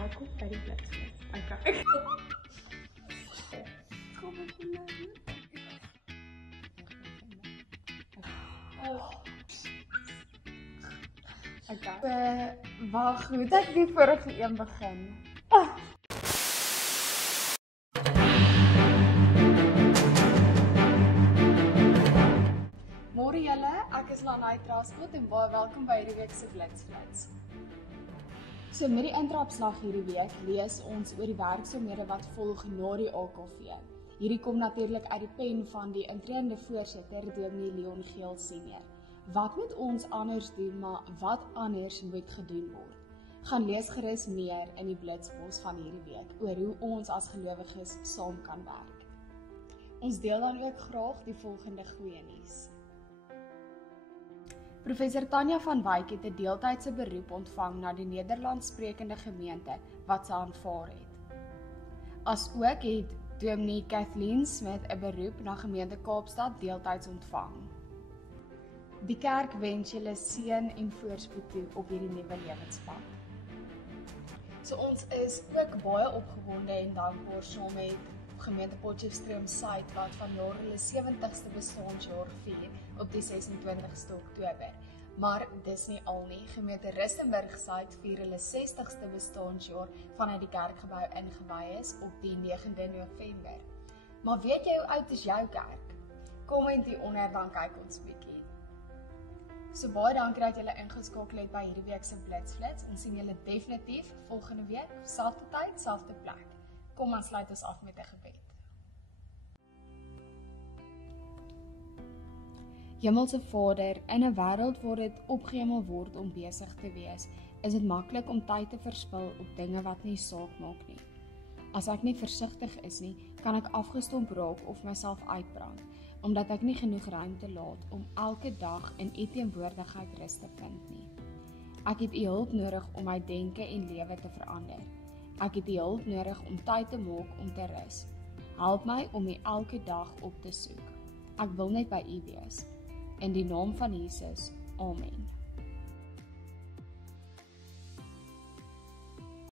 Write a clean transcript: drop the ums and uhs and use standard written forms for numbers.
Haal kop by die blitsflits. Okay. Kom op nou. Okay. Wag, moet ek die vorige een begin? Môre julle, ek is Lanai Traskot en baie welkom by hierdie week se Blitsflits. So met die intrapslag hierdie week lees ons oor die werksomhede wat volg na die AKV. Hierdie kom natuurlik uit die pen van die intredende voorsitter, Dominee Leon Geel Senior. Wat moet ons anders doen, maar wat anders moet gedoen word? Gaan lees gerus meer in die blitsbos van hierdie week oor hoe ons as gelowiges saam kan werk. Ons deel dan ook graag die volgende goeie nuus. Professor Tanya van Wyk het 'n deeltydse beroep ontvang na die Nederlandssprekende gemeente wat sy aanvaar het. Asook het Dominee Kathleen Smith 'n beroep na gemeente Kaapstad deeltyds ontvang. Die kerk wens julle seën en voorspoed toe op hierdie nuwe lewenspad. So ons is ook baie opgewonde en dankbaar saam met gemeente Potchefstroom Suid wat vanjaar hulle 70ste bestaanjaar vier op die 26ste Oktober. Maar dis nie al nie. Gemeente Rustenburg Suid vier hulle 60ste bestaanjaar vanuit die kerkgebou ingewy is op die 9de November. Maar weet jy hoe oud is jou kerk? Komment hieronder dan kyk ons 'n bietjie. So baie dankie dat julle ingeskakel het by hierdie week se Blitsflits. Ons sien julle definitief volgende week, selfde tyd, selfde plek. Kom ons sluit ons af met 'n gebed. Hemelse Vader, in 'n wêreld waar dit opgehemel word om besig te wees, is dit maklik om tyd te verspil op dinge wat nie saak maak nie. As ek nie versigtig is nie, kan ek afgestomp raak of myself uitbrand, omdat ek nie genoeg ruimte laat om elke dag in U teenwoordigheid rus te vind nie. Ek het U hulp nodig om my denke en lewe te verander. Ek het U hulp nodig om tyd te maak om te rus. Help my om U elke dag op te soek. Ek wil net by U wees. In die naam van Jesus. Amen.